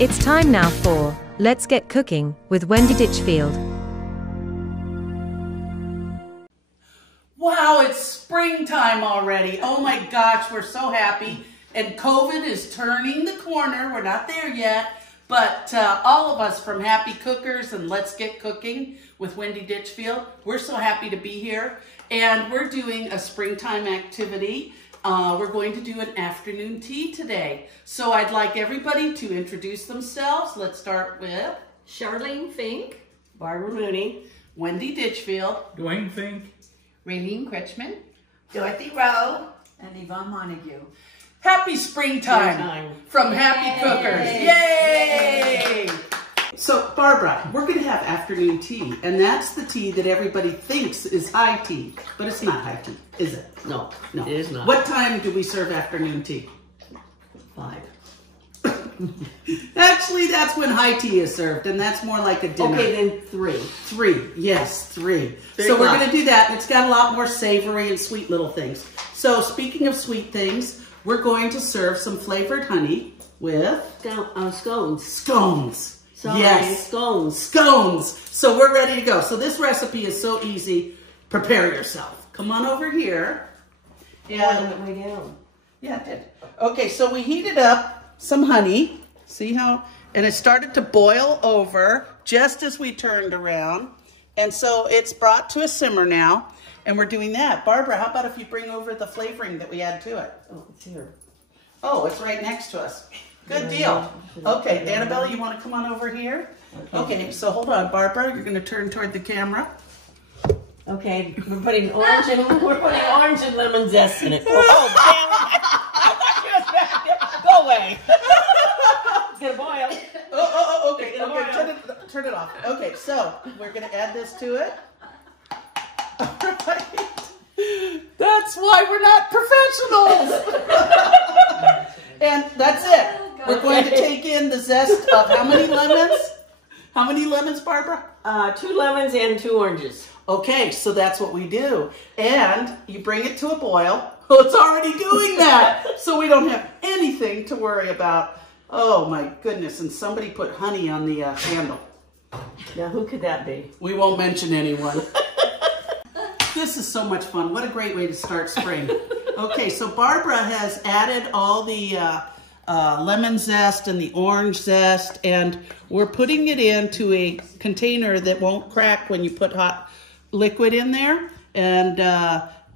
It's time now for Let's Get Cooking with Wendy Ditchfield. Wow, it's springtime already. Oh my gosh, we're so happy. And COVID is turning the corner. We're not there yet. But all of us from Happy Cookers and Let's Get Cooking with Wendy Ditchfield, we're so happy to be here. And we're doing a springtime activity. We're going to do an afternoon tea today. So I'd like everybody to introduce themselves. Let's start with Charlene Fink, Barbara Mooney, Wendy Ditchfield, Dwayne Fink, Raylene Kretschmann, Dorothy Rowe, and Yvonne Montague. Happy springtime from Happy Cookers. Yay! So, Barbara, we're going to have afternoon tea, and that's the tea that everybody thinks is high tea, but it's not high tea, is it? No, No. it is not. What time do we serve afternoon tea? 5. Actually, that's when high tea is served, and that's more like a dinner. Okay, then 3. 3, yes, 3. 3 So we're o'clock. going to do that, and it's got a lot more savory and sweet little things. So speaking of sweet things, we're going to serve some flavored honey with Scones. scones. Sorry, Yes, scones. scones. So we're ready to go. So this recipe is so easy. Prepare yourself. Come on over here. Boiling it way down. Yeah, it did. Okay, so we heated up some honey. See how? And it started to boil over just as we turned around. And so it's brought to a simmer now. And we're doing that. Barbara, how about if you bring over the flavoring that we add to it? Oh, it's here. Oh, it's right next to us. Good deal. Okay, Annabelle, you want to come on over here? Okay, so hold on, Barbara. You're going to turn toward the camera. Okay, we're putting orange and lemon zest in it. Oh, damn it. I thought you was back there. Go away. It's going to boil. Okay, okay, turn it off. Okay, so we're going to add this to it. All right. That's why we're not professionals. And that's it. We're going to take in the zest of how many lemons? How many lemons, Barbara? 2 lemons and 2 oranges. Okay, so that's what we do. And you bring it to a boil. Oh, it's already doing that. So we don't have anything to worry about. Oh my goodness, and somebody put honey on the handle. Now, who could that be? We won't mention anyone. This is so much fun. What a great way to start spring. Okay, so Barbara has added all the lemon zest and the orange zest, and we're putting it into a container that won't crack when you put hot liquid in there. And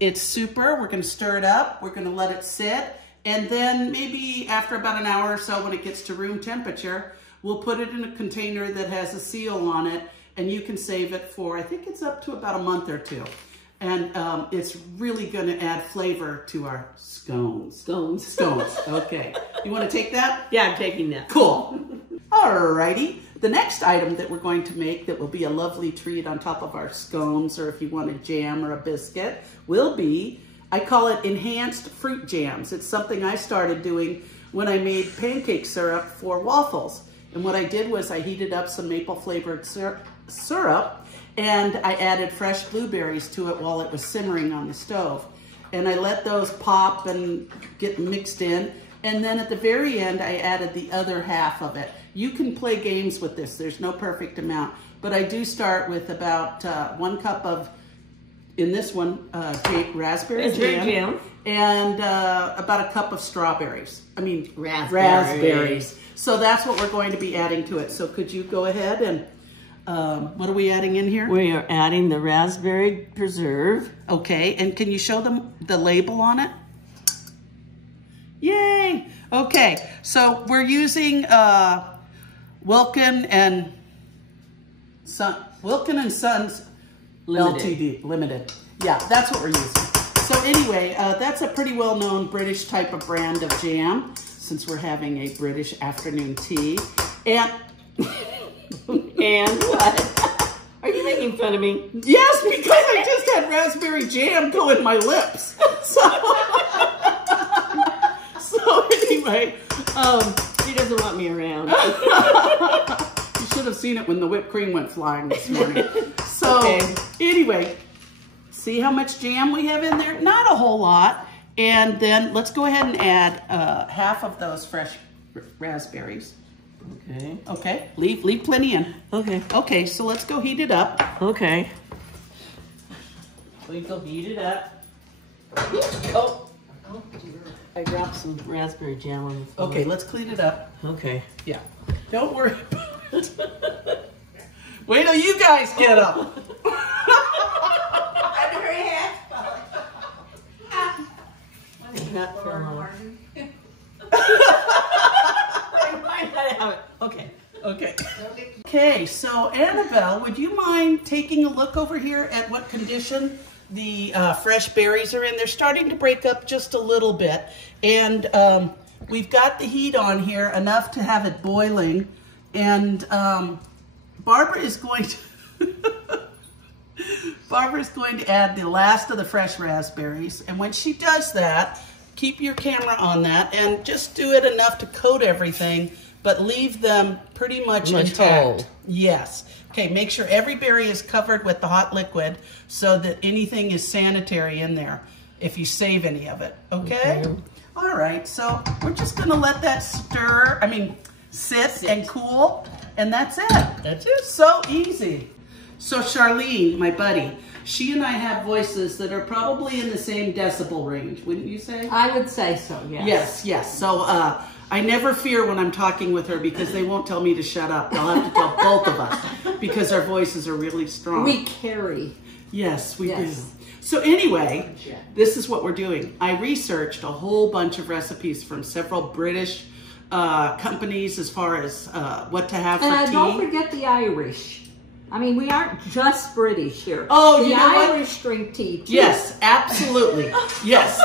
it's super. We're going to stir it up. We're going to let it sit. And then maybe after about an hour or so, when it gets to room temperature, we'll put it in a container that has a seal on it, and you can save it for, I think it's up to about a month or 2. And it's really going to add flavor to our scones. Scones. Okay. You want to take that? Yeah, I'm taking that. Cool. Alrighty. The next item that we're going to make that will be a lovely treat on top of our scones, or if you want a jam or a biscuit, will be, I call it enhanced fruit jams. It's something I started doing when I made pancake syrup for waffles. And what I did was I heated up some maple flavored syrup, and I added fresh blueberries to it while it was simmering on the stove. And I let those pop and get mixed in. And then at the very end, I added the other half of it. You can play games with this. There's no perfect amount. But I do start with about 1 cup of, in this one, raspberry jam. And about a cup of strawberries. I mean, raspberries. So that's what we're going to be adding to it. So could you go ahead and what are we adding in here? We are adding the raspberry preserve. Okay, and can you show them the label on it? Yay! Okay, so we're using Wilkin and Sons Limited. Yeah, that's what we're using. So anyway, that's a pretty well-known British type of brand of jam, since we're having a British afternoon tea. And And what? Are you making fun of me? yes, because I just had raspberry jam go in my lips. So anyway, She doesn't want me around. you should have seen it when the whipped cream went flying this morning. So anyway, see how much jam we have in there? Not a whole lot. And then let's go ahead and add half of those fresh raspberries. Okay. Okay, leave plenty in. Okay. Okay, so let's go heat it up. Okay. We go heat it up. Oh. I dropped some raspberry jam on the floor. Okay, let's clean it up. Okay. Yeah. Don't worry about it. Wait till you guys get up. Under her hat. Not fell off. Okay. Okay. Okay, so Annabelle, would you mind taking a look over here at what condition the fresh berries are in? They're starting to break up just a little bit, and we've got the heat on here enough to have it boiling, and Barbara is going to add the last of the fresh raspberries, and when she does that, keep your camera on that and just do it enough to coat everything, but leave them pretty much intact. Whole. Yes. Okay, make sure every berry is covered with the hot liquid so that anything is sanitary in there if you save any of it, okay? All right, so we're just gonna let that sit and cool, and that's it. That's it. So easy. So Charlene, my buddy, she and I have voices that are probably in the same decibel range, wouldn't you say? I would say so, yes. Yes. So I never fear when I'm talking with her because they won't tell me to shut up. They'll have to tell both of us because our voices are really strong. We carry. Yes, we Yes. do. So anyway, this is what we're doing. I researched a whole bunch of recipes from several British companies as far as what to have for tea. And don't forget the Irish. I mean, we aren't just British here. Oh, the you know what? Irish drink tea too. Yes, absolutely. Yes.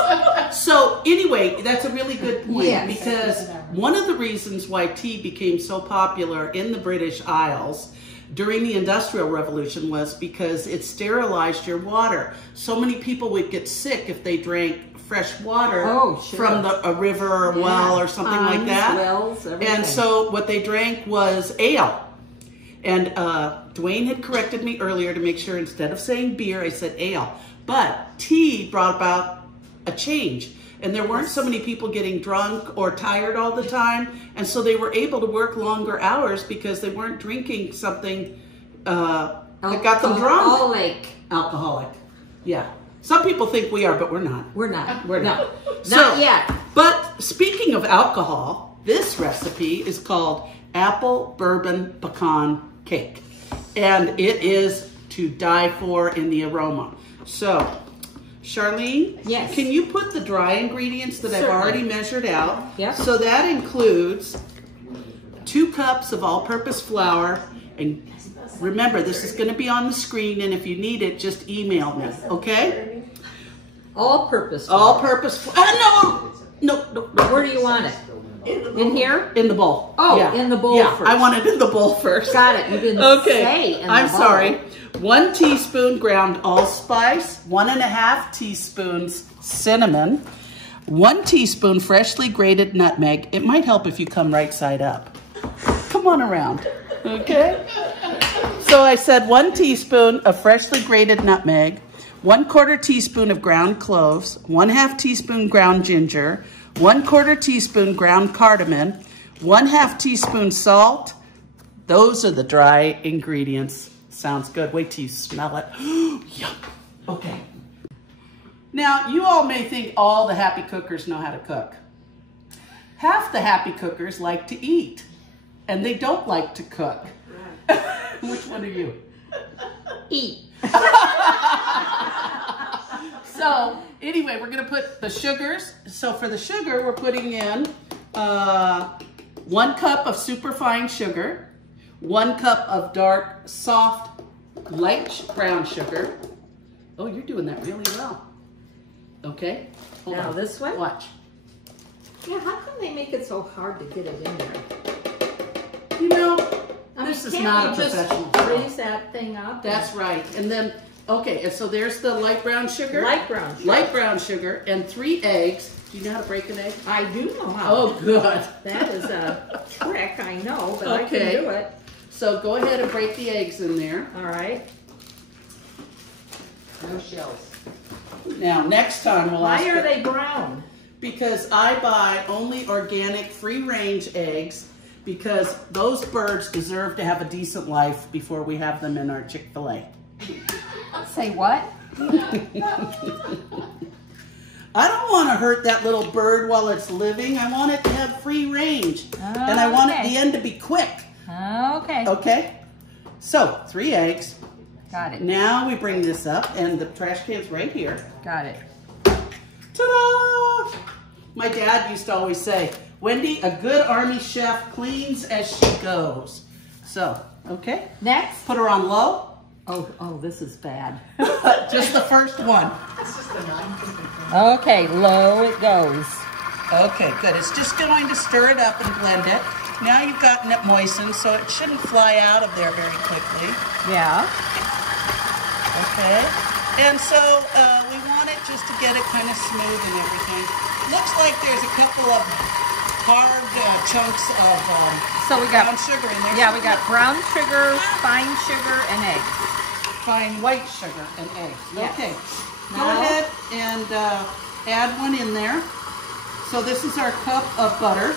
So anyway, that's a really good point Yes. because one of the reasons why tea became so popular in the British Isles during the Industrial Revolution was because it sterilized your water. So many people would get sick if they drank fresh water from a river or well or something like that. Wells, everything. And so what they drank was ale. And Dwayne had corrected me earlier to make sure instead of saying beer, I said ale. But tea brought about a change. And there weren't so many people getting drunk or tired all the time. And so they were able to work longer hours because they weren't drinking something that got them drunk. Alcoholic. Yeah. Some people think we are, but we're not. We're not. We're not. Not yet. But speaking of alcohol, this recipe is called apple bourbon pecan cake. And it is to die for in the aroma. So, Charlene, yes. Can you put the dry ingredients that I've already measured out? Yep. So that includes 2 cups of all-purpose flour. And remember, this is going to be on the screen, and if you need it, just email me, okay? All-purpose flour. All-purpose flour. No. Where do you want it? In here? In the bowl. Oh, yeah. in the bowl first. I want it in the bowl first. Got it. You didn't say in the bowl. I'm sorry. 1 teaspoon ground allspice, 1½ teaspoons cinnamon, 1 teaspoon freshly grated nutmeg. It might help if you come right side up. Come on around, okay? So I said 1 teaspoon of freshly grated nutmeg, 1/4 teaspoon of ground cloves, 1/2 teaspoon ground ginger, 1/4 teaspoon ground cardamom, 1/2 teaspoon salt. Those are the dry ingredients. Sounds good. Wait till you smell it. Yum. Okay. Now, you all may think all the happy cookers know how to cook. Half the happy cookers like to eat, and they don't like to cook. Which one are you? Eat. So, anyway, we're going to put the sugars. So, for the sugar, we're putting in 1 cup of superfine sugar, 1 cup of dark, soft, light brown sugar. Oh, you're doing that really well. Okay. Hold Now on. this way? Watch. Yeah, how come they make it so hard to get it in there? You know, I this mean, is not a can't we professional. just raise that thing up? That's right. And then, okay, and so there's the light brown sugar. Light brown sugar. Light brown sugar and 3 eggs. Do you know how to break an egg? I do know how. Oh, good. That is a trick, I know, but I Okay. can do it. So go ahead and break the eggs in there. All right. No shells. Now, next time we'll ask. Why are they brown? Because I buy only organic, free-range eggs because those birds deserve to have a decent life before we have them in our Chick-fil-A. Say what? I don't want to hurt that little bird while it's living. I want it to have free range. And I want it, the end to be quick. Okay. Okay? So, 3 eggs. Got it. Now we bring this up, and the trash can's right here. Got it. Ta-da! My dad used to always say, Wendy, a good Army chef cleans as she goes. So, okay? Next. Put her on low. Oh, this is bad. Just the first one. Okay, low it goes. Okay, good. It's just going to stir it up and blend it. Now you've gotten it moistened, so it shouldn't fly out of there very quickly. Yeah. Okay. And so we want it just to get it kind of smooth and everything. Looks like there's a couple of hard chunks of So we got brown sugar in there. Yeah, we got brown sugar, fine sugar, and eggs. Fine white sugar and eggs. Yes. Okay. Go Now- ahead and add one in there. So this is our cup of butter.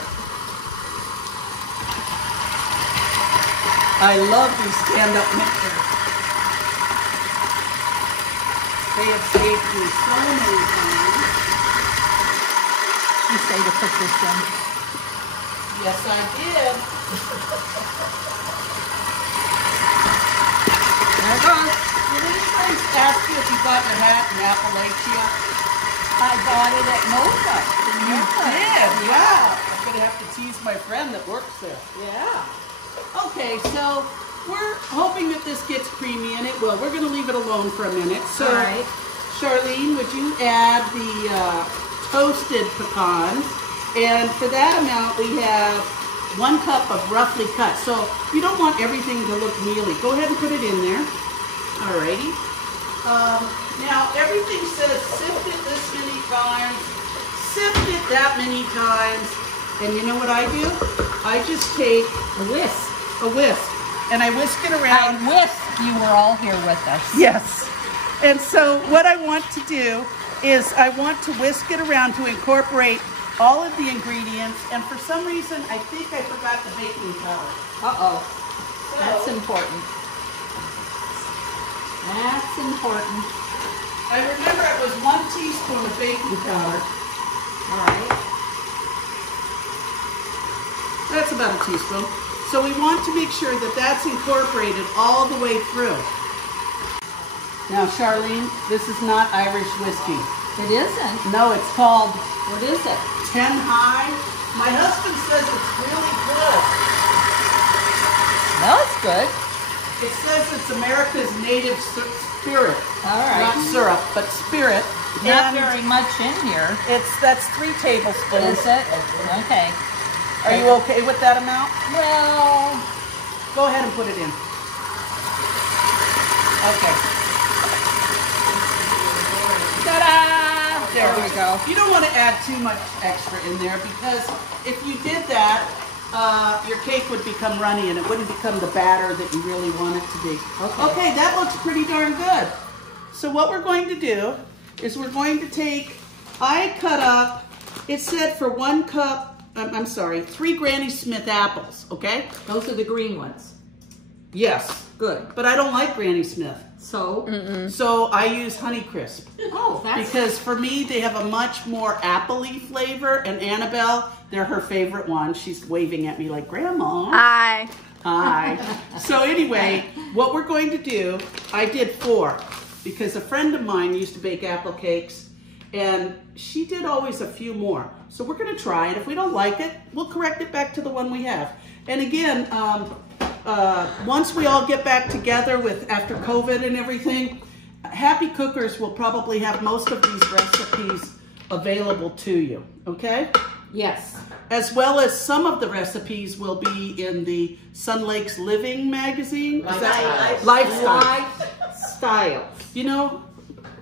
I love these stand-up mixers. They have saved me so many times. You say to put this in. Yes, I did. There it goes. Did anybody ask you if you got your hat in Appalachia? I got it at Mocha. You did, yeah. I'm going to have to tease my friend that works there. Yeah. Okay, so we're hoping that this gets creamy, and it will. We're going to leave it alone for a minute. So, All right. Charlene, would you add the toasted pecans? And for that amount, we have 1 cup of roughly cut. So you don't want everything to look mealy. Go ahead and put it in there. Alrighty. Now, everything says sift it this many times, sift it that many times. And you know what I do? I just take A whisk. a whisk, and I whisk it I around. wish you were all here with us. Yes. And so what I want to do is I want to whisk it around to incorporate all of the ingredients. And for some reason, I think I forgot the baking powder. Uh-oh. So, That's important. That's important. I remember it was 1 teaspoon of baking powder. All right. That's about a teaspoon. So we want to make sure that that's incorporated all the way through. Now, Charlene, this is not Irish whiskey. It isn't. No, it's called What is it? 10 High. My husband says it's really good. Smells good. It says it's America's native spirit. All right. Not syrup, but spirit. Not And very much in here. that's 3 tablespoons. Is it? Okay. Are you okay with that amount? Well, Go ahead and put it in. Okay. ta-da! There we go. You don't want to add too much extra in there, because if you did that, your cake would become runny and it wouldn't become the batter that you really want it to be. Okay, that looks pretty darn good. So what we're going to do is we're going to take, I cut up, it said for 1 cup, I'm sorry, 3 Granny Smith apples, okay? Those are the green ones. Yes, Good. but I don't like Granny Smith. So, So I use Honeycrisp. oh, that's Because for me, they have a much more apple-y flavor, and Annabelle, they're her favorite one. She's waving at me like, Grandma. Hi. Hi. So anyway, what we're going to do, I did 4, because a friend of mine used to bake apple cakes, and she did always a few more. So we're going to try it. If we don't like it, we'll correct it back to the one we have. And again, once we all get back together after COVID and everything, Happy Cookers will probably have most of these recipes available to you, okay? yes. As well as some of the recipes will be in the Sun Lakes Living magazine. Is that Lifestyle. Style. You know,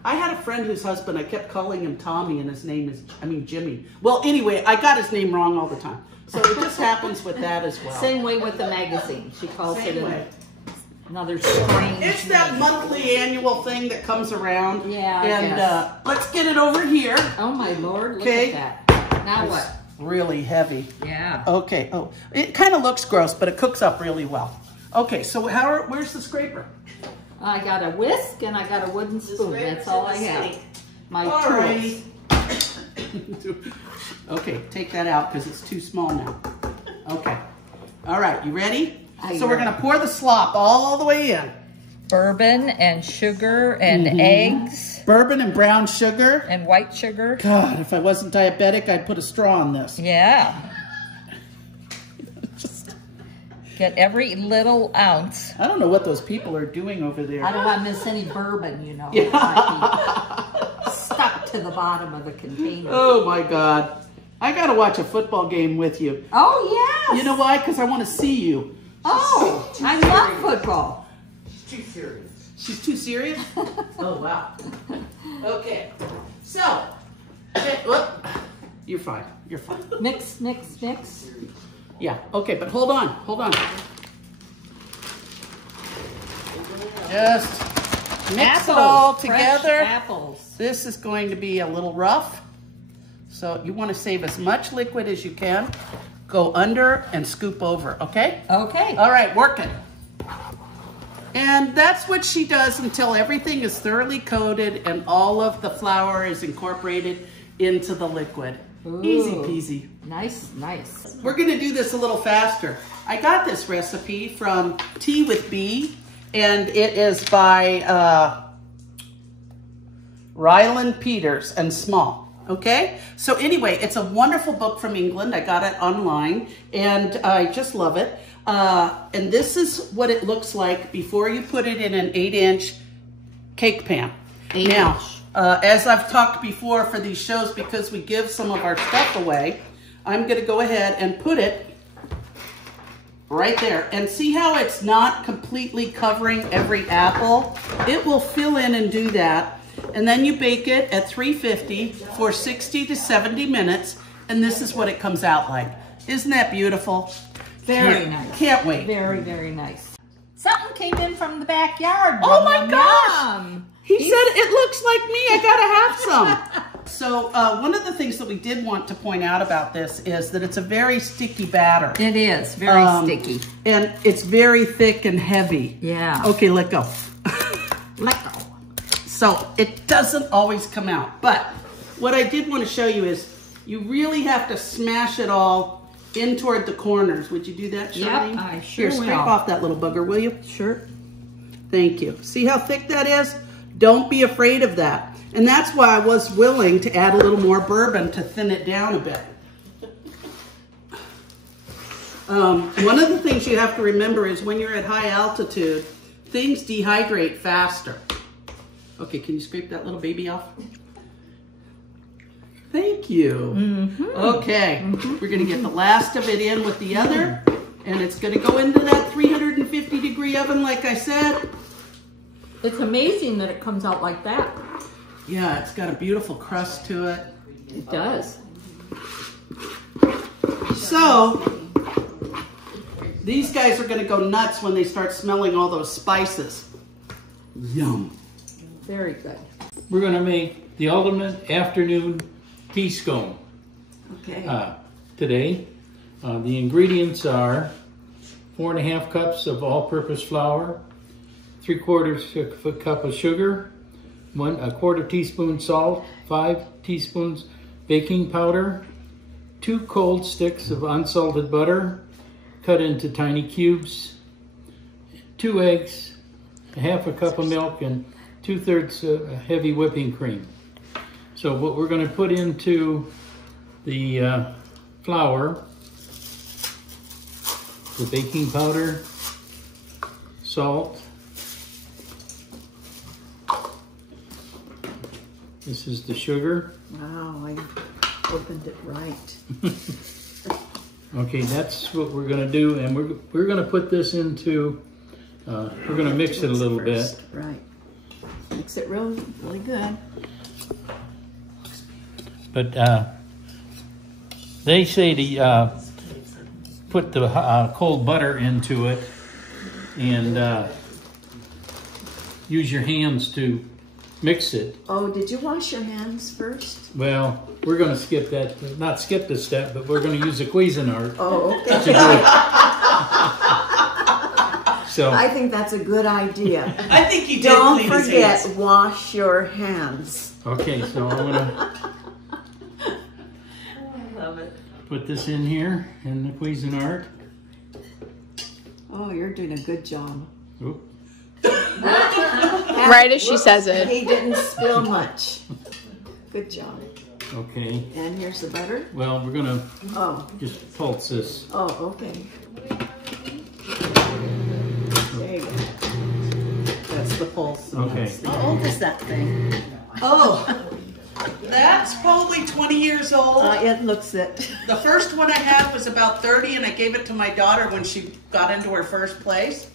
I had a friend whose husband, I kept calling him Tommy, and his name is, Jimmy. Well, anyway, I got his name wrong all the time. So it just happens with that as well. Same way with the magazine. She calls Same it way. another strange It's that name. monthly annual thing that comes around. Yeah, I And guess. let's get it over here. Oh my Lord, look Okay. at that. Now what? really heavy. Yeah. Okay, oh, it kind of looks gross, but it cooks up really well. Okay, so where's the scraper? I got a whisk and I got a wooden spoon. That's all I have. My Alrighty. tools. Okay, take that out because it's too small now. Okay. All right, you ready? So we're gonna pour the slop all the way in. Bourbon and sugar and eggs Bourbon and brown sugar. and white sugar. God, if I wasn't diabetic, I'd put a straw in this. Yeah. Get every little ounce. I don't know what those people are doing over there. I don't want to miss any bourbon, you know. It might be stuck to the bottom of the container. Oh my God. I gotta watch a football game with you. Oh, yes. You know why? Because I want to see you. Oh, I love football. Too serious. She's too serious? Oh, wow. Okay. So, whoop. You're fine. You're fine. Mix, mix, mix. Yeah, okay, but hold on. Hold on. Just mix it all together. Fresh apples. This is going to be a little rough. So you want to save as much liquid as you can. Go under and scoop over, okay? Okay. All right, work it. And that's what she does until everything is thoroughly coated and all of the flour is incorporated into the liquid. Ooh. Easy peasy. Nice, nice. We're gonna do this a little faster. I got this recipe from Tea with Bee, and it is by Ryland Peters and Small. Okay, so anyway, it's a wonderful book from England. I got it online, and I just love it. And this is what it looks like before you put it in an 8-inch cake pan. Now, as I've talked before for these shows, because we give some of our stuff away, I'm gonna go ahead and put it right there. And see how it's not completely covering every apple? It will fill in and do that. And then you bake it at 350 for 60 to 70 minutes. And this is what it comes out like. Isn't that beautiful? Very nice. Can't wait. Very, very nice. Something came in from the backyard. Oh my gosh. Yum. He said, it looks like me, I gotta have some. So one of the things that we did want to point out about this is that it's a very sticky batter. It is very sticky. And it's very thick and heavy. Yeah. Okay, let go. Let go. So it doesn't always come out. But what I did want to show you is you really have to smash it all in toward the corners. Would you do that, Charlene? Yep, I sure Here, will. scrape off that little bugger, will you? Sure. Thank you. See how thick that is? Don't be afraid of that. And that's why I was willing to add a little more bourbon to thin it down a bit. One of the things you have to remember is when you're at high altitude, things dehydrate faster. Okay, can you scrape that little baby off? Thank you. Mm-hmm. Okay, we're gonna get the last of it in with the other, and it's gonna go into that 350-degree oven like I said. It's amazing that it comes out like that. Yeah, it's got a beautiful crust to it. It does. So, these guys are gonna go nuts when they start smelling all those spices. Yum. Very good. We're going to make the ultimate afternoon tea scone Okay. today. The ingredients are 4.5 cups of all-purpose flour, 3/4 of a cup of sugar, 1/4 teaspoon salt, 5 teaspoons baking powder, 2 cold sticks of unsalted butter cut into tiny cubes, 2 eggs, 1/2 cup of milk, and 2/3 heavy whipping cream. So what we're going to put into the flour, the baking powder, salt. This is the sugar. Wow, I opened it right. Okay, that's what we're going to do, and we're going to put this into. We're going to mix it a little bit. Right. Mix it really good. But they say to put the cold butter into it and use your hands to mix it. Oh, did you wash your hands first? Well, we're going to skip that, not skip this step, but we're going to use a Cuisinart Oh, to okay. do it. So, I think that's a good idea. I think he did Don't clean his forget, hands. wash your hands. okay, so I'm going to Love it. put this in here in the Cuisinart. Oh, you're doing a good job. Oop. Right as she says it. He didn't spill much. Good job. Okay, And here's the butter. well, we're going to Oh, just pulse this. oh, okay. There you go. That's the pulse. Okay. How old is that thing? Oh, that's probably 20 years old. It looks it. The first one I had was about 30, and I gave it to my daughter when she got into her first place.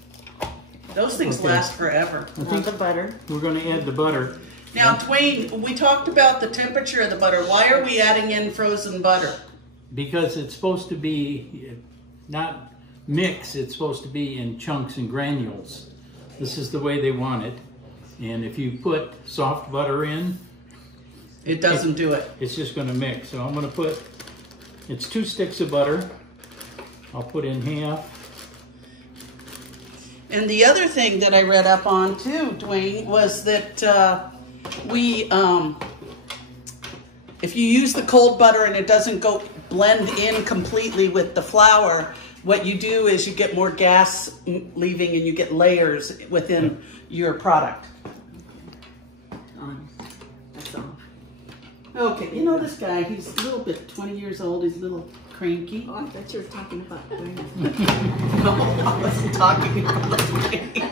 Those things Okay. last forever. Now the butter. We're going to add the butter. Now, Dwayne, we talked about the temperature of the butter. Why are we adding in frozen butter? Because it's supposed to be not mix, it's supposed to be in chunks and granules. This is the way they want it. And if you put soft butter in, It doesn't do it. it's just going to mix. So I'm going to put, it's 2 sticks of butter. I'll put in half. And the other thing that I read up on too, Dwayne, was that if you use the cold butter and it doesn't go blend in completely with the flour, what you do is you get more gas leaving and you get layers within your product. That's all. Okay, you know this guy, he's a little bit 20 years old, he's a little cranky. Oh, I thought you were talking about doing it. No, I wasn't talking about Dwayne.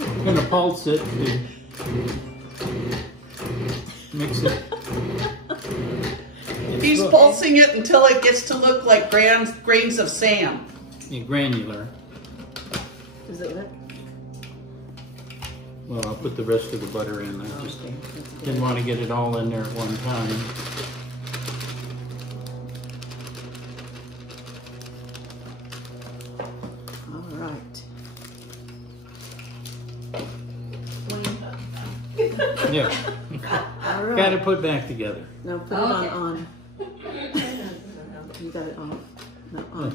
I'm going to pulse it to mix it. He's pulsing it until it gets to look like grains of sand. Granular. Is it lit? Well, I'll put the rest of the butter in. I just Okay. didn't want to get it all in there at one time. All right. Yeah, All got right. to put back together. Now put it on. You got it on. No, on.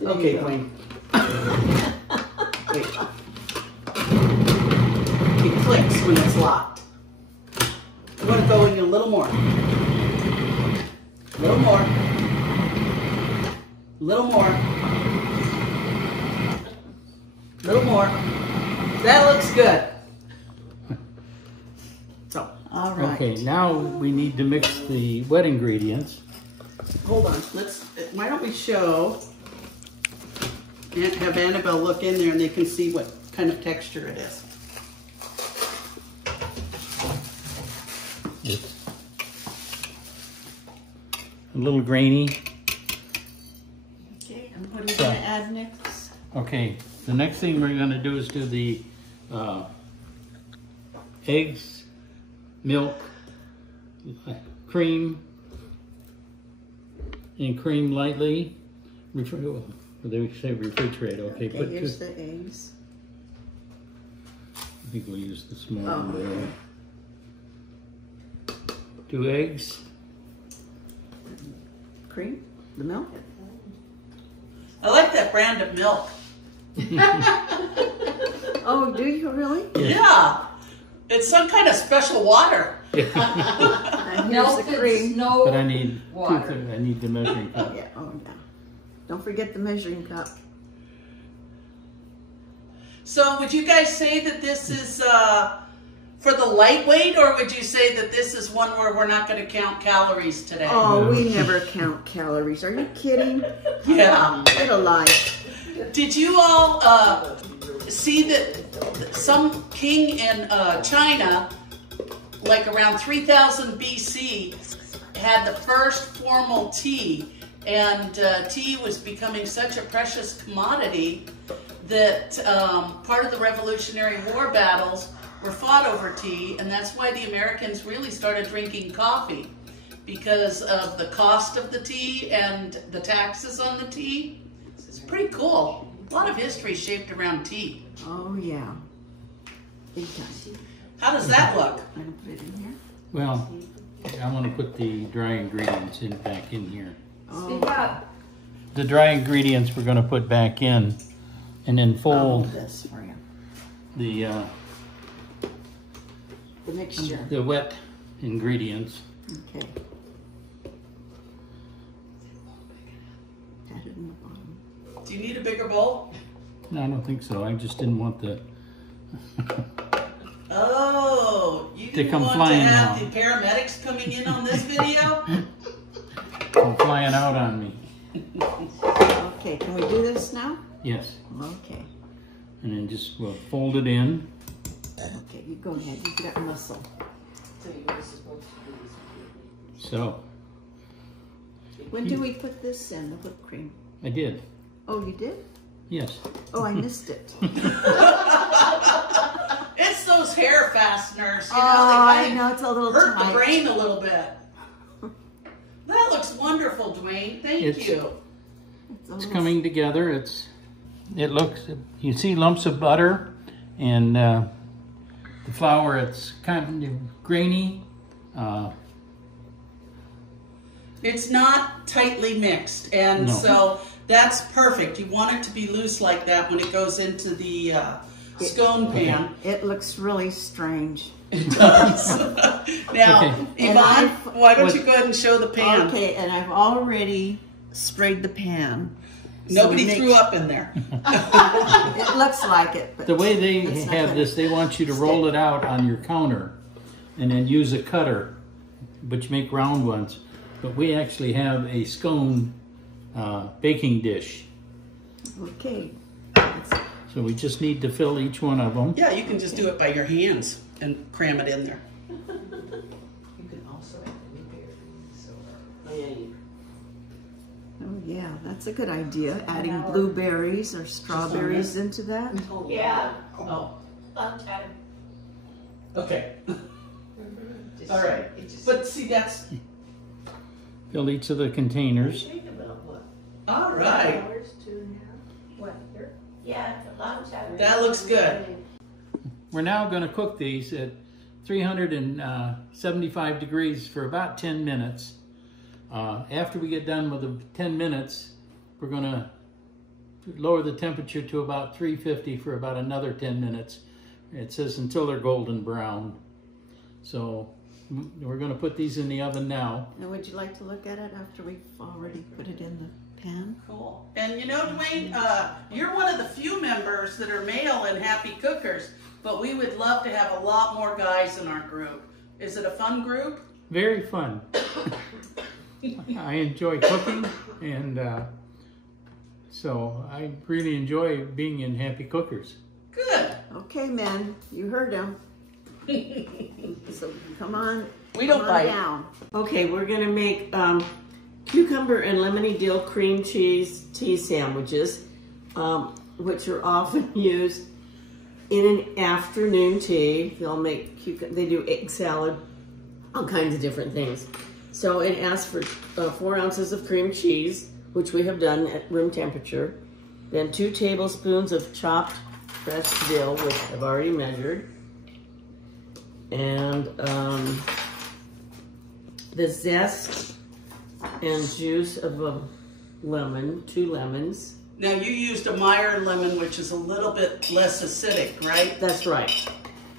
There Okay, you go. Dwayne. Wait. It clicks when it's locked. You want to go in a little more. A little more. A little more. A little more. That looks good. So, All right. Okay, now we need to mix the wet ingredients. hold on. Why don't we show, and have Annabelle look in there and they can see what kind of texture it is. It's a little grainy. Okay, and what are you going to add next? Okay, the next thing we're going to do is do the eggs, milk, cream, and cream lightly. They say refrigerate. Okay, Okay, put here's two. the eggs. I think we'll use the small Oh. one there. 2 eggs. Cream, the milk. I like that brand of milk. Oh, do you really? Yeah. It's some kind of special water. And here's the cream. But I need water. I need the measuring cup. Yeah, oh yeah. Don't forget the measuring cup. So would you guys say that this is for the lightweight, or would you say that this is one where we're not going to count calories today? Oh, we never count calories. Are you kidding? Yeah. Get a life. Did you all see that some king in China, like around 3000 BC, had the first formal tea, and tea was becoming such a precious commodity that part of the Revolutionary War battles were fought over tea, and that's why the Americans really started drinking coffee, because of the cost of the tea and the taxes on the tea. It's pretty cool. A lot of history shaped around tea. Oh yeah. Big time. How does that look? I'm gonna put it in here. Well, I want to put the dry ingredients back in here. Speak up. The dry ingredients we're going to put back in, and then I'll fold hold this for you. the mixture. the wet ingredients. Okay. Pat it in the bottom. Do you need a bigger bowl? No, I don't think so. I just didn't want the Oh, you They didn't come want to flying have out. the paramedics coming in on this video? come flying out on me. Okay, can we do this now? Yes, Okay. and then just we'll fold it in. Okay, you go ahead. You've got muscle. So When do we put this in, the whipped cream? I did. Oh, you did? Yes. Oh, I missed it. It's those hair fasteners, you know, Oh, they I kind know, of it's a little hurt tight. the brain a little bit. That looks wonderful, Dwayne. Thank It's- you. It's, a It's little- coming together. It looks. You see lumps of butter, and the flour. It's kind of grainy. It's not tightly mixed, and No. so that's perfect. You want it to be loose like that when it goes into the scone pan. It looks really strange. It does. Now, And Yvonne, I've- why don't you go ahead and show the pan? Okay, and I've already sprayed the pan. Nobody So it threw makes- up in there. It looks like it, but The way they it's not have gonna this, they want you to roll it out on your counter, and then use a cutter, but you make round ones. But we actually have a scone baking dish, Okay. so we just need to fill each one of them. Yeah, you can just do it by your hands and cram it in there. You can also add blueberries or Oh yeah, that's a good idea. Adding blueberries or strawberries into that. Yeah. Oh, Lunch time. okay. All right. But see, that's Fill each of the containers. all right. Yeah, lunch hour. That looks good. We're now going to cook these at 375 degrees for about 10 minutes. After we get done with the 10 minutes, we're going to lower the temperature to about 350 for about another 10 minutes. It says until they're golden brown. So we're going to put these in the oven now. Now, would you like to look at it after we've already put it in the pan? Cool. And you know, Dwayne, you're one of the few members that are male and happy cookers, but we would love to have a lot more guys in our group. Is it a fun group? Very fun. I enjoy cooking, and so I really enjoy being in Happy Cookers. Good. Okay, men, you heard him. So come on. We don't come on bite. down. Okay, we're gonna make cucumber and lemony dill cream cheese tea sandwiches, which are often used in an afternoon tea. They'll make they do egg salad, all kinds of different things. So it asks for 4 ounces of cream cheese, which we have done at room temperature. Then 2 tablespoons of chopped fresh dill, which I've already measured. And the zest and juice of a lemon, 2 lemons. Now you used a Meyer lemon, which is a little bit less acidic, right? That's right.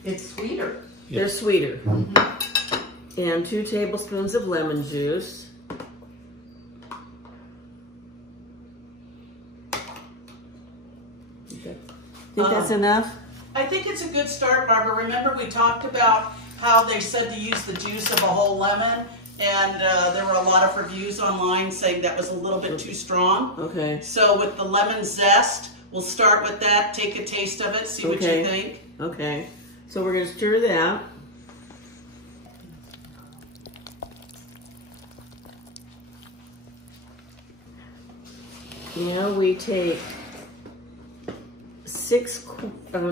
It's sweeter. They're sweeter. And 2 tablespoons of lemon juice. Think that's enough? I think it's a good start, Barbara. Remember we talked about how they said to use the juice of a whole lemon, and there were a lot of reviews online saying that was a little bit too strong. Okay. So with the lemon zest, we'll start with that, take a taste of it, see what you think. Okay. So we're going to stir that. Now we take 6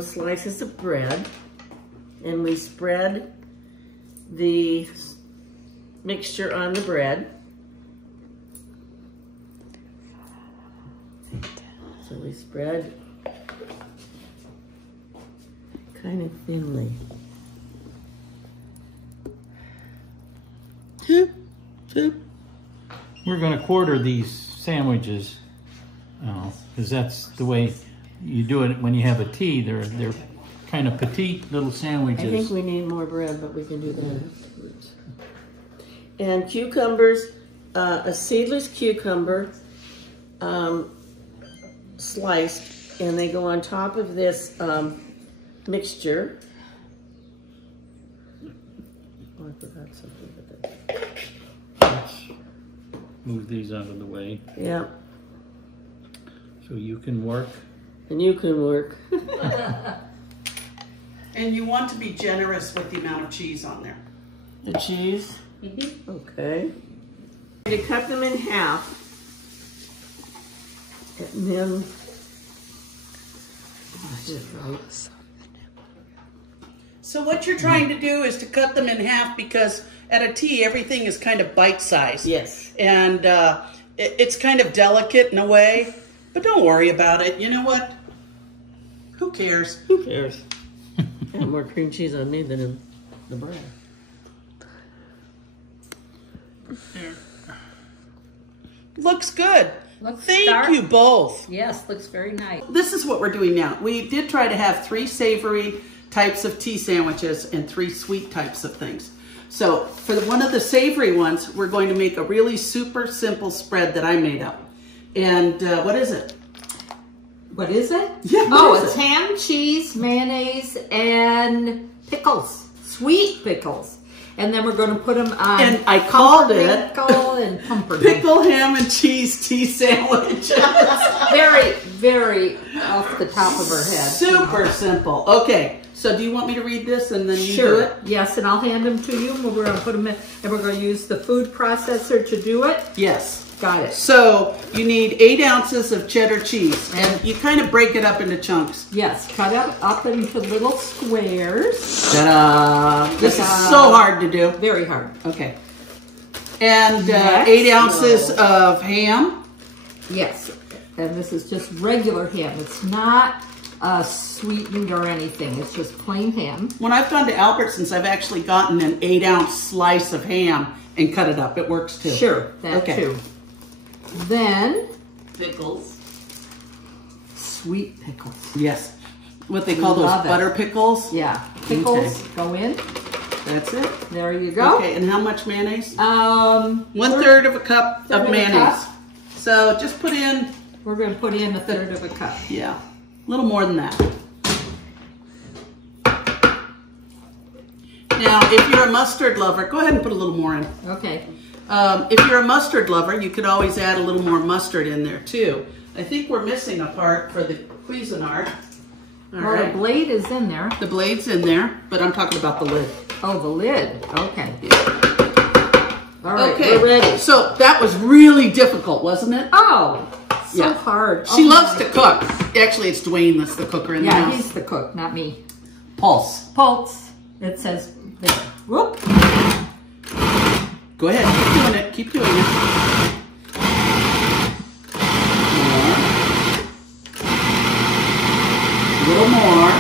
slices of bread, and we spread the mixture on the bread. So we spread, kind of thinly. We're going to quarter these sandwiches because that's the way you do it when you have a tea. They're kind of petite little sandwiches. I think we need more bread, but we can do that afterwards. And cucumbers, a seedless cucumber sliced, and they go on top of this mixture. Oh, I forgot something with it. Let's move these out of the way Yeah, so you can work. and you can work. And you want to be generous with the amount of cheese on there. The cheese. Mm-hmm. Okay. To cut them in half, and then So what you're trying to do is to cut them in half because at a tea, everything is kind of bite-sized. yes, And it's kind of delicate in a way, but don't worry about it. You know what? Who cares? who cares? I have more cream cheese on me than in the bread. Looks good. Looks Thank dark. you both. Yes, looks very nice. This is what we're doing now. We did try to have 3 savory types of tea sandwiches and 3 sweet types of things. So for one of the savory ones, we're going to make a really super simple spread that I made up. And what is it? What is it? Yeah, what Oh, is it's it? ham, cheese, mayonnaise, and pickles. Sweet pickles. And then we're going to put them on And I called it pumpernickel and pumpernickel. Pickle, ham, and cheese tea sandwich. Very, very off the top of our head. Super simple. Okay, so do you want me to read this and then you do Sure. it? Yes, and I'll hand them to you. And we're going to put them in, and we're going to use the food processor to do it. Yes. Got it. So you need 8 ounces of cheddar cheese, and you kind of break it up into chunks. Yes, cut it up into little squares. Ta-da! This is Ta-da. so hard to do. Very hard. Okay. And Next. 8 ounces of ham. Yes, and this is just regular ham. It's not sweetened or anything. It's just plain ham. When I've gone to Albertsons, I've actually gotten an 8-ounce slice of ham and cut it up. It works too. Sure, that Okay. too. Then, Pickles. sweet pickles. Yes. What they call those Love it. butter pickles. Yeah, pickles Okay. go in. That's it. There you go. Okay, and how much mayonnaise? 1/3 of a cup third of of a mayonnaise. cup. So just put in, We're going to put in 1/3 of a cup. yeah, a little more than that. Now, if you're a mustard lover, go ahead and put a little more in. Okay. If you're a mustard lover, you could always add a little more mustard in there too. I think we're missing a part for the Cuisinart. All Well, right. the blade is in there. The blade's in there, but I'm talking about the lid. Oh, the lid. Okay. All right, Okay, we're ready. so that was really difficult, wasn't it? Oh, so Yeah. hard. She Oh, loves my- to cook. Actually, it's Dwayne that's the cooker in the Yeah, house. he's the cook, not me. Pulse. Pulse. It says there. Whoop. Go ahead, keep doing it. Keep doing it. More. A little more.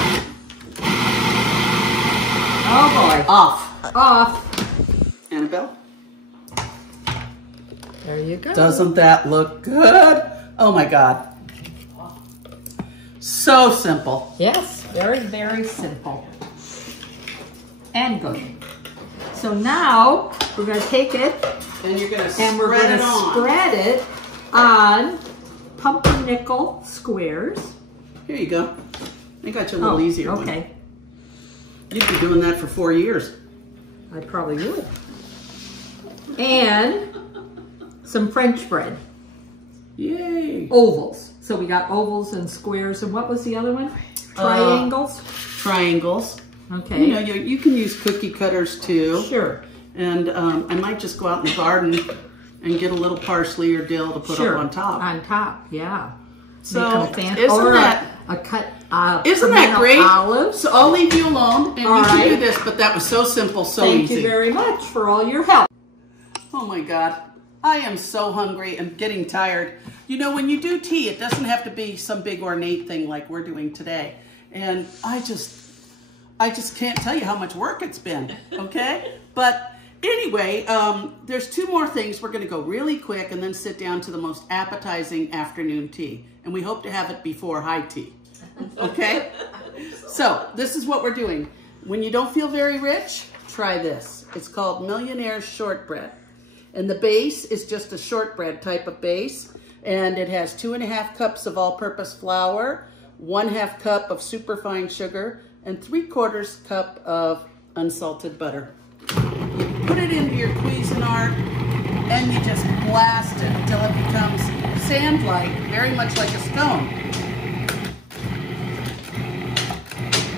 Oh boy. Off. Off. Annabelle? There you go. Doesn't that look good? Oh my God. So simple. Yes, very, very simple. And good. So now we're going to take it And you're gonna and we're spread going it to on. spread it on pumpernickel squares. Here you go. I got you a little easier one. Okay. You've been doing that for 4 years. I probably would. And some French bread. Yay. Ovals. So we got ovals and squares. And what was the other one? Triangles. Triangles. Okay. You know, you can use cookie cutters too. Sure. And I might just go out in the garden and get a little parsley or dill to put Sure. up on top. On top, yeah. So, Make 'em isn't or that- a cut? Isn't that pimento great? Olives. So I'll leave you alone and All you can do right. this, but that was so simple, so Thank easy. you very much for all your help. Oh my God. I am so hungry and getting tired. You know, when you do tea, it doesn't have to be some big ornate thing like we're doing today. And I just, I just can't tell you how much work it's been, okay? But anyway, there's 2 more things. We're gonna go really quick and then sit down to the most appetizing afternoon tea. And we hope to have it before high tea, okay? So this is what we're doing. When you don't feel very rich, try this. It's called Millionaire's Shortbread. And the base is just a shortbread type of base. And it has 2½ cups of all-purpose flour, 1/2 cup of superfine sugar, and 3/4 cup of unsalted butter. You put it into your Cuisinart and you just blast it until it becomes sand-like, very much like a stone.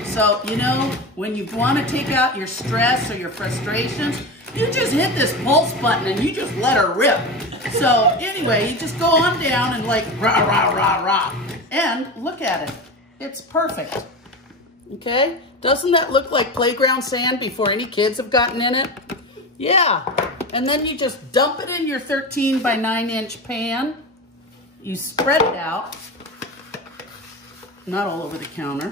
So, you know, when you want to take out your stress or your frustrations, you just hit this pulse button and you just let her rip. So anyway, you just go on down and like rah, rah, rah, rah. And look at it. It's perfect. Okay? Doesn't that look like playground sand before any kids have gotten in it? Yeah. And then you just dump it in your 13 by 9-inch pan. You spread it out. Not all over the counter.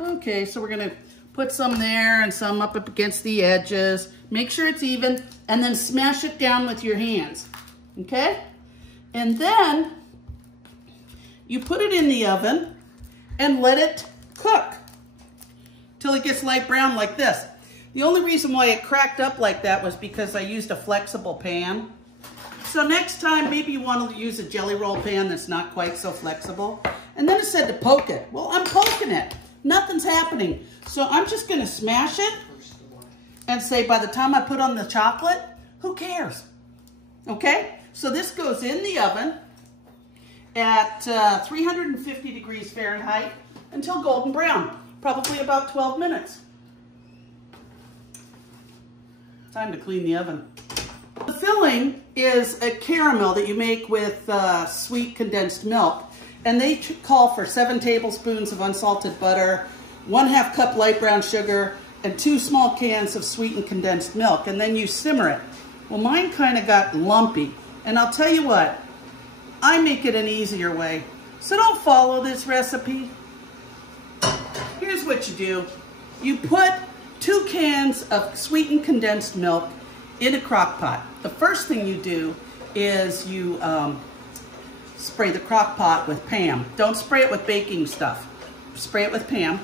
Okay, so we're gonna put some there and some up against the edges. Make sure it's even, and then smash it down with your hands, okay? And then you put it in the oven and let it cook till it gets light brown like this. The only reason why it cracked up like that was because I used a flexible pan. So next time, maybe you want to use a jelly roll pan that's not quite so flexible. And then it said to poke it. Well, I'm poking it. Nothing's happening. So I'm just gonna smash it and say by the time I put on the chocolate, who cares? Okay, so this goes in the oven at 350 degrees Fahrenheit until golden brown, probably about 12 minutes. Time to clean the oven. The filling is a caramel that you make with sweet condensed milk. And they call for 7 tablespoons of unsalted butter, 1/2 cup light brown sugar, and 2 small cans of sweetened condensed milk. And then you simmer it. Well, mine kind of got lumpy. And I'll tell you what, I make it an easier way. So don't follow this recipe. Here's what you do. You put 2 cans of sweetened condensed milk in a crock pot. The first thing you do is you spray the crock pot with Pam. Don't spray it with baking stuff. Spray it with Pam.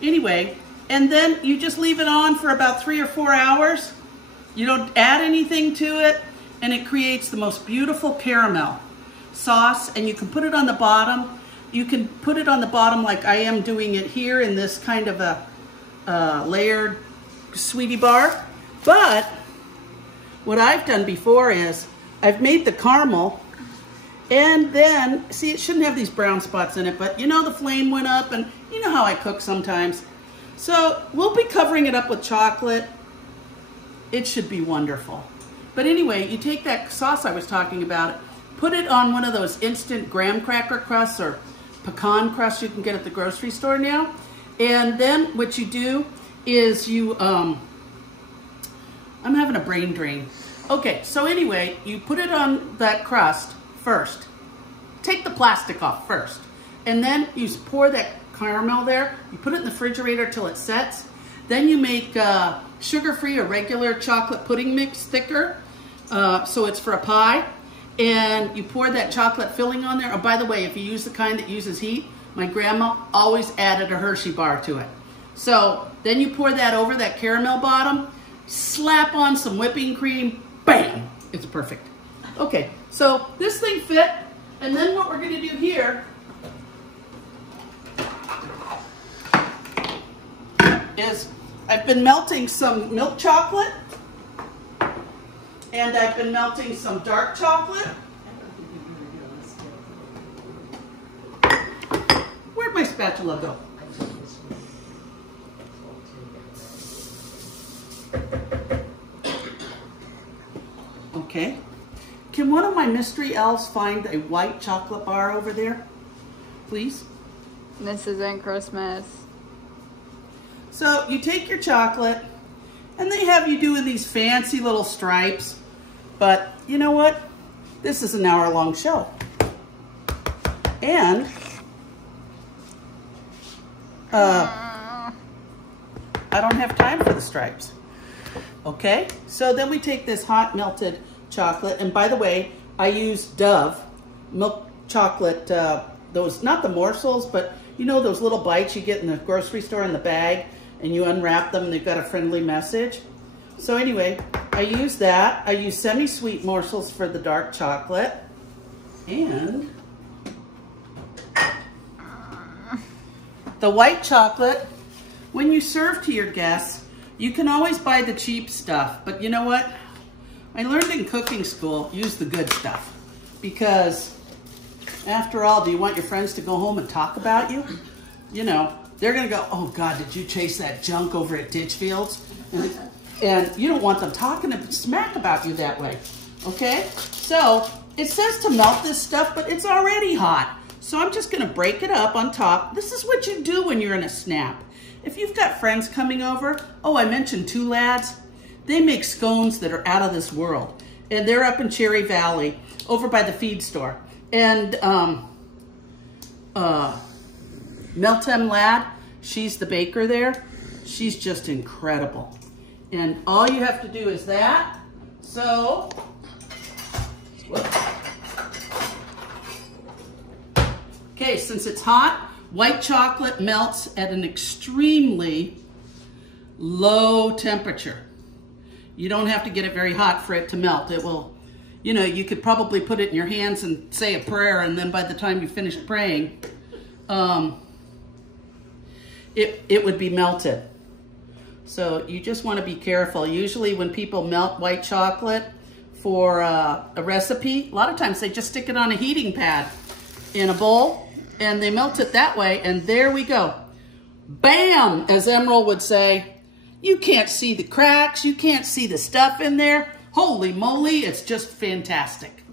Anyway, and then you just leave it on for about 3 or 4 hours. You don't add anything to it, and it creates the most beautiful caramel sauce, and you can put it on the bottom. You can put it on the bottom like I am doing it here in this kind of a layered sweetie bar. But what I've done before is I've made the caramel. And then, see, it shouldn't have these brown spots in it, but you know the flame went up, and you know how I cook sometimes. So we'll be covering it up with chocolate. It should be wonderful. But anyway, you take that sauce I was talking about, put it on one of those instant graham cracker crusts or pecan crusts you can get at the grocery store now. And then what you do is you, I'm having a brain drain. Okay, so anyway, you put it on that crust first. Take the plastic off first. And then you pour that caramel there. You put it in the refrigerator till it sets. Then you make sugar-free or regular chocolate pudding mix thicker. So it's for a pie. And you pour that chocolate filling on there. Oh, by the way, if you use the kind that uses heat, my grandma always added a Hershey bar to it. So then you pour that over that caramel bottom, slap on some whipping cream, bam, it's perfect. Okay, so this thing fit, and then what we're gonna do here is I've been melting some milk chocolate, and I've been melting some dark chocolate. Where'd my spatula go? Okay. Can one of my mystery elves find a white chocolate bar over there? Please? This isn't Christmas. So you take your chocolate, and they have you doing these fancy little stripes. But you know what? This is an hour-long show. And I don't have time for the stripes. Okay, so then we take this hot melted chocolate, and by the way, I use Dove milk chocolate, those, not the morsels, but you know those little bites you get in the grocery store in the bag, and you unwrap them and they've got a friendly message. So anyway, I use that. I use semi-sweet morsels for the dark chocolate. And the white chocolate, when you serve to your guests, you can always buy the cheap stuff, but you know what? I learned in cooking school, use the good stuff. Because after all, do you want your friends to go home and talk about you? You know, they're gonna go, oh God, did you chase that junk over at Ditchfield's? And you don't want them talking smack about you that way, okay? So it says to melt this stuff, but it's already hot. So I'm just gonna break it up on top. This is what you do when you're in a snap. If you've got friends coming over, oh, I mentioned Two Lads. They make scones that are out of this world. And they're up in Cherry Valley, over by the feed store. And Meltem Ladd, she's the baker there. She's just incredible. And all you have to do is that. So, whoops. Okay, since it's hot, white chocolate melts at an extremely low temperature. You don't have to get it very hot for it to melt. It will, you know, you could probably put it in your hands and say a prayer, and then by the time you finish praying, it would be melted. So you just want to be careful. Usually when people melt white chocolate for a recipe, a lot of times they just stick it on a heating pad in a bowl, and they melt it that way, and there we go. Bam, as Emerald would say. You can't see the cracks, you can't see the stuff in there. Holy moly, it's just fantastic.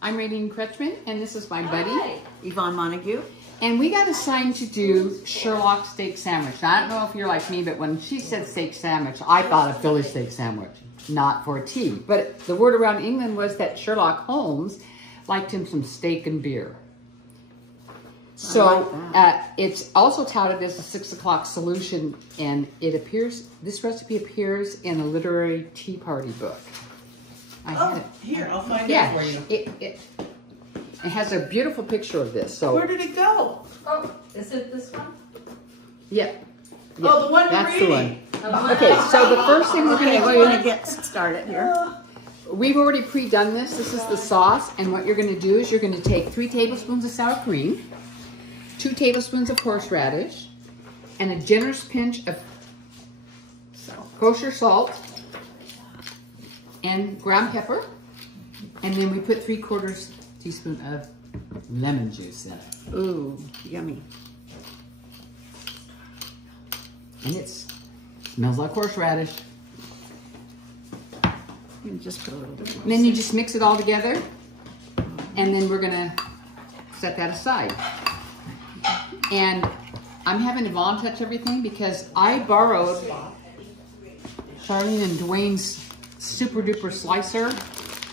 I'm Raylene Kretschmann, and this is my buddy, Yvonne Montague. and we got assigned to do Sherlock steak sandwich. Now, I don't know if you're like me, but when she said steak sandwich, I thought of Philly steak sandwich, not for tea. But the word around England was that Sherlock Holmes liked him some steak and beer. So it's also touted as a 6 o'clock solution, and it appears, this recipe appears in a literary tea party book. I had it. Here, I'll find it for you. It has a beautiful picture of this. So Where did it go? Oh, is it this one? Yep. Oh, the one That's you're the reading. one. Okay, so the first thing we're Okay, we're going gonna to get started here. do, we've already pre-done this. This is the sauce, and what you're going to do is you're going to take 3 tablespoons of sour cream, 2 tablespoons of horseradish, and a generous pinch of kosher salt and ground pepper, and then we put 3/4 teaspoon of lemon juice in it. Ooh, yummy. And it smells like horseradish. You can just put a little bit more. And then you just mix it all together, and then we're gonna set that aside. And I'm having Yvonne touch everything because I borrowed Charlene and Dwayne's super duper slicer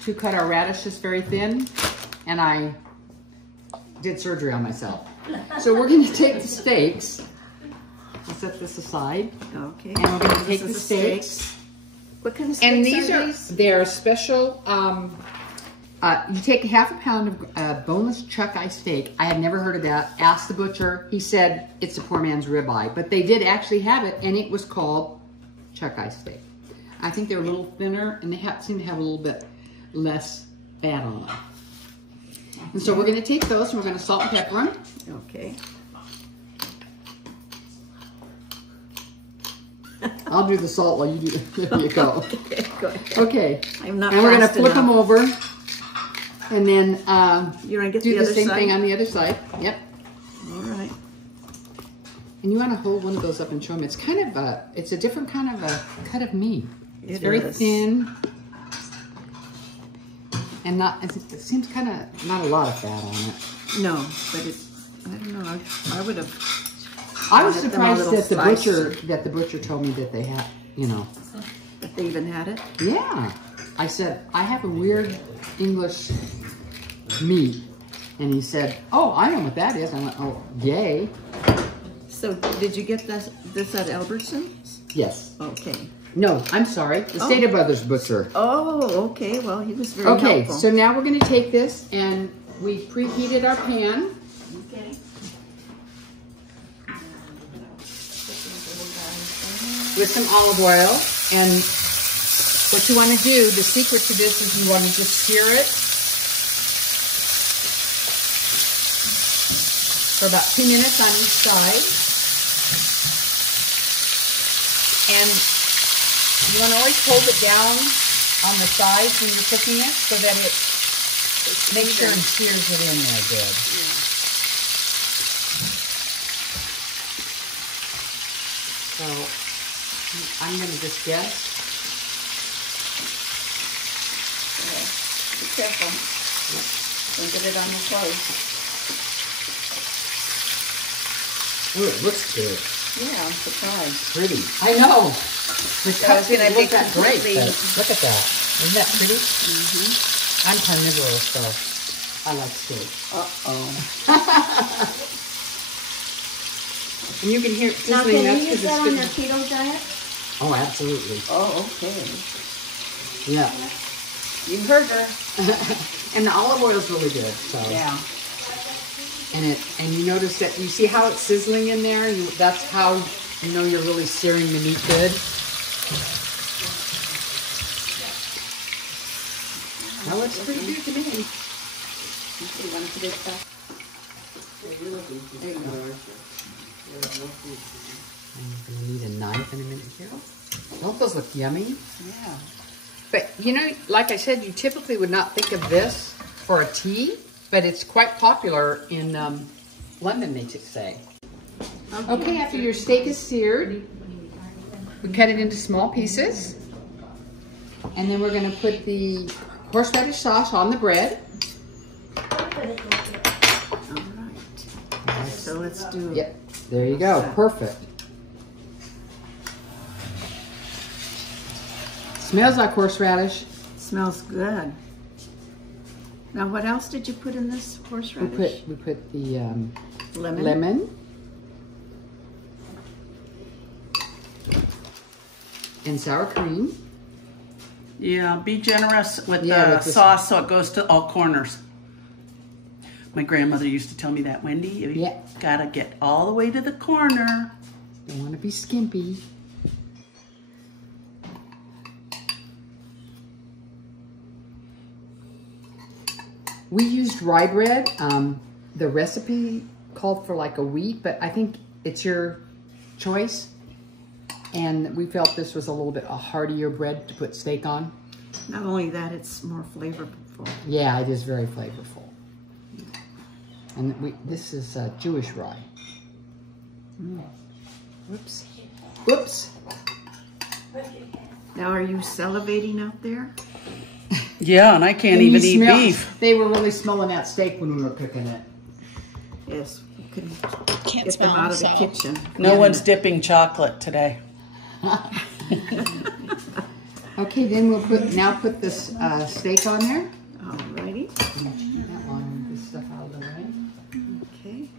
to cut our radishes very thin, and I did surgery on myself. So we're gonna take the steaks. I'll set this aside. Okay. And we're gonna take This the is the steaks. What kind of steaks And these are are, these? they're special, you take 1/2 pound of boneless chuck eye steak. I had never heard of that. Asked the butcher. He said it's a poor man's ribeye, but they did actually have it, and it was called chuck eye steak. I think they're a little thinner, and they seem to have a little bit less fat on them. And so we're going to take those, and we're going to salt and pepper them. Okay. I'll do the salt while you do. There you go. Okay, good. Okay. I'm not And we're going to fast flip them enough. over, and then You're gonna get do the the other same side? thing on the other side. Yep. All right. And you want to hold one of those up and show them. It's kind of a, it's a different kind of a cut of meat. It's It very is. thin, and not. It seems kind of not a lot of fat on it. No, but it's, I don't know, I would have, I was Cut them a surprised little that the butcher told me that they had, you know. if they even had it. Yeah. I said, I have a weird English meat. And he said, oh, I know what that is. I went, oh, yay. So did you get this at Albertsons? Yes. Okay. No, I'm sorry. The Stater Brothers Butcher. Oh, okay. Well, he was very Okay, helpful. so now we're going to take this and we preheated our pan. Okay. With some olive oil. And what you want to do, the secret to this is you want to just sear it for about 2 minutes on each side. And you want to always hold it down on the sides when you're cooking it so that it makes sure and sears it in there good. Yeah. So I'm going to just guess. Okay. Be careful. Don't get it on your clothes. Oh, it looks good. Yeah, I'm surprised. Pretty. I know. The cuts gonna didn't be look that great, completely- but look at that. Isn't that pretty? I'm carnivorous, so I like steak. Uh-oh. And you can hear it Now, sizzling. can That's you use 'cause that on your it's keto diet? good. Oh, absolutely. Oh, okay. Yeah. You heard her. And the olive oil is really good. So. Yeah. And you notice that you see how it's sizzling in there. That's how you know you're really searing the meat good. That looks pretty good to me. You want to put it back? There you go. I'm gonna need a knife in a minute here. Don't those look yummy? Yeah. But you know, like I said, you typically would not think of this for a tea, but it's quite popular in London, they say. Okay, after your steak is seared, we cut it into small pieces. And then we're gonna put the horseradish sauce on the bread. All right. So let's do. Yep, there you go, perfect. Smells like horseradish. Smells good. Now, what else did you put in this horseradish? We put the Lemon. lemon. And sour cream. Yeah, be generous with Yeah, the with this- sauce so it goes to all corners. My grandmother used to tell me that, Wendy, you Yeah. gotta get all the way to the corner. Don't want to be skimpy. We used rye bread. The recipe called for like a wheat, but I think it's your choice. And we felt this was a little bit a heartier bread to put steak on. Not only that, it's more flavorful. Yeah, it is very flavorful. And this is Jewish rye. Whoops. Whoops. Now, are you salivating out there? Yeah, and I can't Can you even eat smell- beef. They were really smelling that steak when we were cooking it. Yes, we can Can't get them smell out of so. the kitchen. No one's dipping chocolate today. Okay, then we'll put this steak on there. Alrighty. That one, this stuff out of the way. Okay.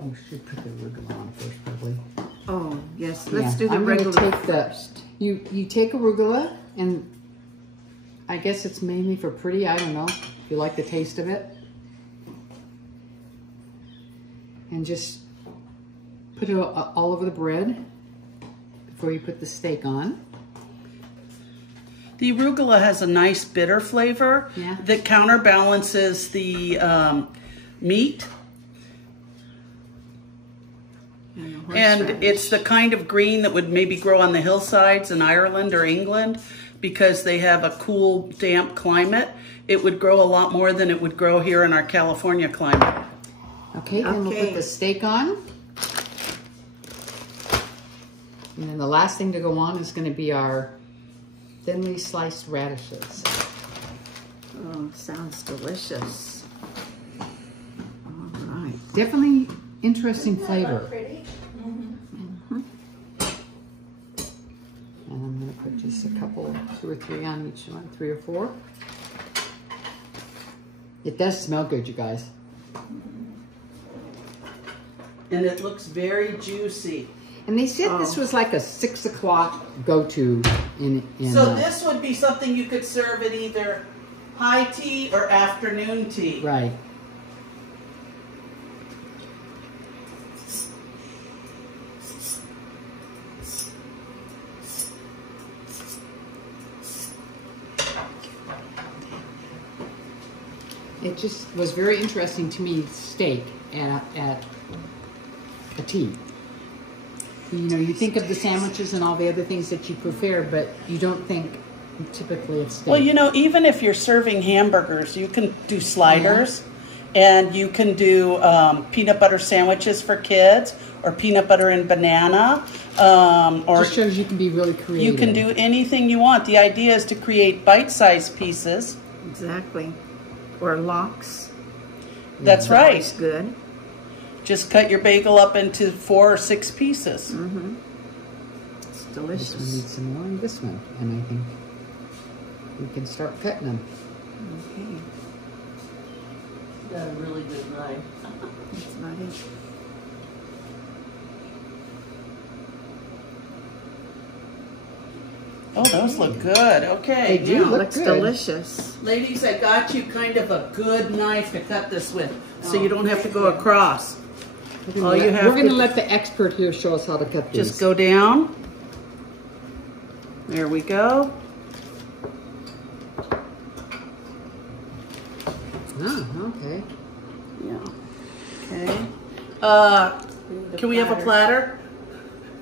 Oh, we should put the arugula on first, probably. Oh, yes. Let's do the I'm gonna regular take first. You take arugula, and I guess it's mainly for pretty. I don't know if you like the taste of it, and just put it all over the bread before you put the steak on. The arugula has a nice bitter flavor Yeah. that counterbalances the meat. And it's the kind of green that would maybe grow on the hillsides in Ireland or England because they have a cool, damp climate. It would grow a lot more than it would grow here in our California climate. Okay, then we'll put the steak on. And then the last thing to go on is going to be our thinly sliced radishes. Oh, sounds delicious. All right. Definitely interesting flavor. And I'm going to put just a couple, 2 or 3 on each one, 3 or 4. It does smell good, you guys. And it looks very juicy. And they said this was like a 6 o'clock go-to in So this would be something you could serve at either high tea or afternoon tea. right. It just was very interesting to me, steak at a tea. You know, you think of the sandwiches and all the other things that you prepare, but you don't think typically of steak. Well, you know, even if you're serving hamburgers, you can do sliders, and you can do peanut butter sandwiches for kids, or peanut butter and banana. Or just shows you can be really creative. you can do anything you want. The idea is to create bite-sized pieces. Exactly. Or lox. That's right. Always good. Just cut your bagel up into 4 or 6 pieces. Mm-hmm. It's This one delicious. needs some more in this one, and I think we can start cutting them. Okay. Got a really good knife. That's about it. Oh, those look good. Okay. They do now, look Looks good. delicious. ladies, I got you kind of a good knife to cut this with, so you don't have to go across. All you have We're going to to let the expert here show us how to cut these. just go down. There we go. Oh, okay. Yeah. Okay. Can we have a platter?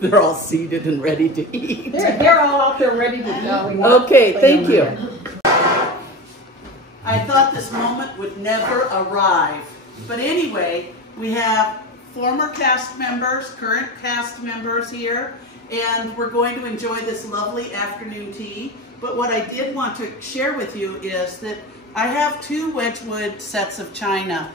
They're all seated and ready to eat. They're all out there ready to go. Okay, thank you. I thought this moment would never arrive. But anyway, we have former cast members, current cast members here, and we're going to enjoy this lovely afternoon tea. But what I did want to share with you is that I have 2 Wedgwood sets of china.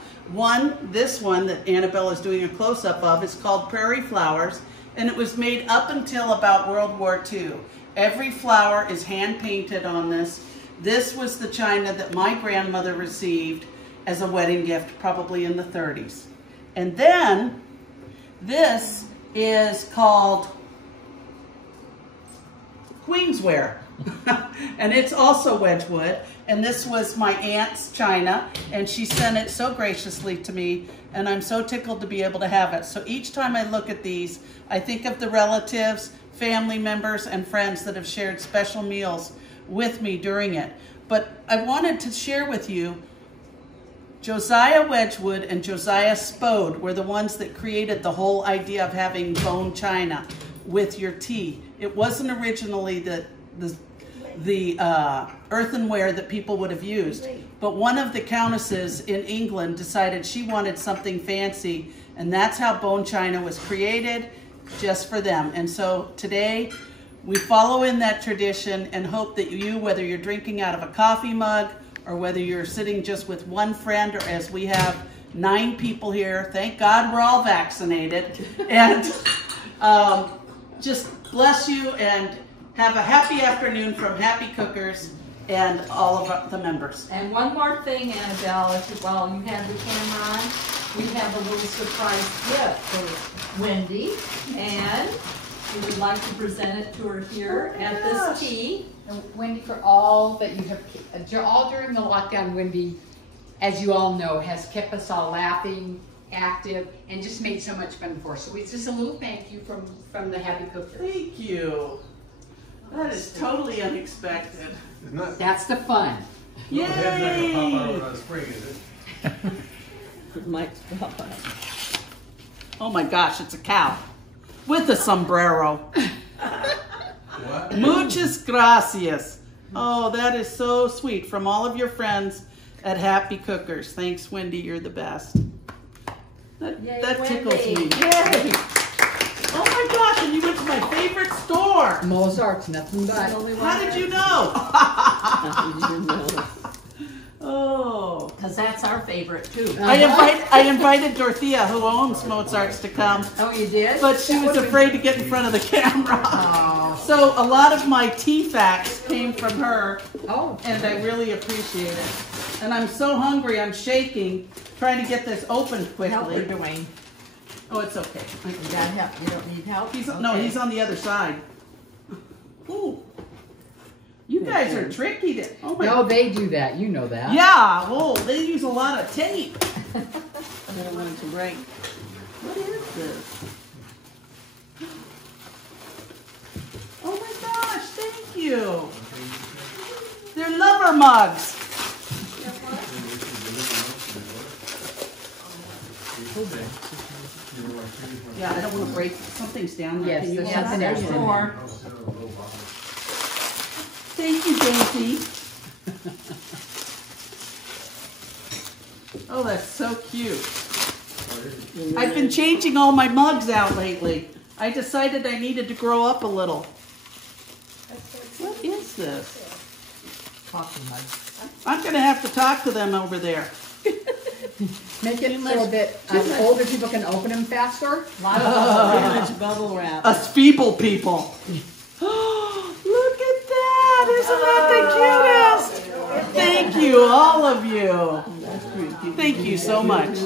This one that Annabelle is doing a close-up of, is called Prairie Flowers, and it was made up until about World War II. Every flower is hand-painted on this. This was the china that my grandmother received as a wedding gift, probably in the 30s. And then, this is called Queensware. And it's also Wedgwood. And this was my aunt's china, and she sent it so graciously to me, and I'm so tickled to be able to have it. So each time I look at these, I think of the relatives, family members, and friends that have shared special meals with me during it. But I wanted to share with you, Josiah Wedgwood and Josiah Spode were the ones that created the whole idea of having bone china with your tea. It wasn't originally the earthenware that people would have used, but one of the countesses in England decided she wanted something fancy, and that's how bone china was created, just for them. And so today we follow in that tradition and hope that you, whether you're drinking out of a coffee mug or whether you're sitting just with one friend, or as we have 9 people here, thank God we're all vaccinated, and just bless you and have a happy afternoon from Happy Cookers and all of the members. And one more thing, Annabelle, while you have the camera on, we have a little surprise gift for Wendy, and we would like to present it to her here at this tea. And Wendy, for all that you have, all during the lockdown, Wendy, as you all know, has kept us all laughing, active, and just made so much fun for us. So it's just a little thank you from the Happy Cooker. Thank you. That is totally unexpected. That's the fun. Yay! Oh my gosh, it's a cow with a sombrero. What? Muchas gracias. Oh, that is so sweet from all of your friends at Happy Cookers. Thanks, Wendy. You're the best. That tickles me. Yay! Oh my gosh, and you went to my favorite store. Mozart's, nothing but. How did you know? Oh. Because that's our favorite, too. I invited Dorothea, who owns Mozart's, to come. Oh, you did? But she was afraid to get in front of the camera. Oh. So a lot of my tea facts came from her. Oh. And I really appreciate it. And I'm so hungry, I'm shaking, trying to get this open quickly. Help her, Dwayne. Oh, it's okay. You got help. You don't need help? No, Okay. he's on the other side. Ooh. You guys are tricky to, oh my. No, they do that. You know that. Yeah, whoa, they use a lot of tape. I don't want it to break. What is this? Oh my gosh, thank you. They're lover mugs. Yeah, I don't want to break, something's down there. Yes, Can you there's hold something that? else in there. Thank you, Daisy. Oh, that's so cute. I've been changing all my mugs out lately. I decided I needed to grow up a little. What is this? Coffee mug. I'm going to have to talk to them over there. Make it so that older people can open them faster. Too much bubble wrap. Us feeble people. Look at that! Isn't that the cutest? Thank you, all of you. Thank you so much.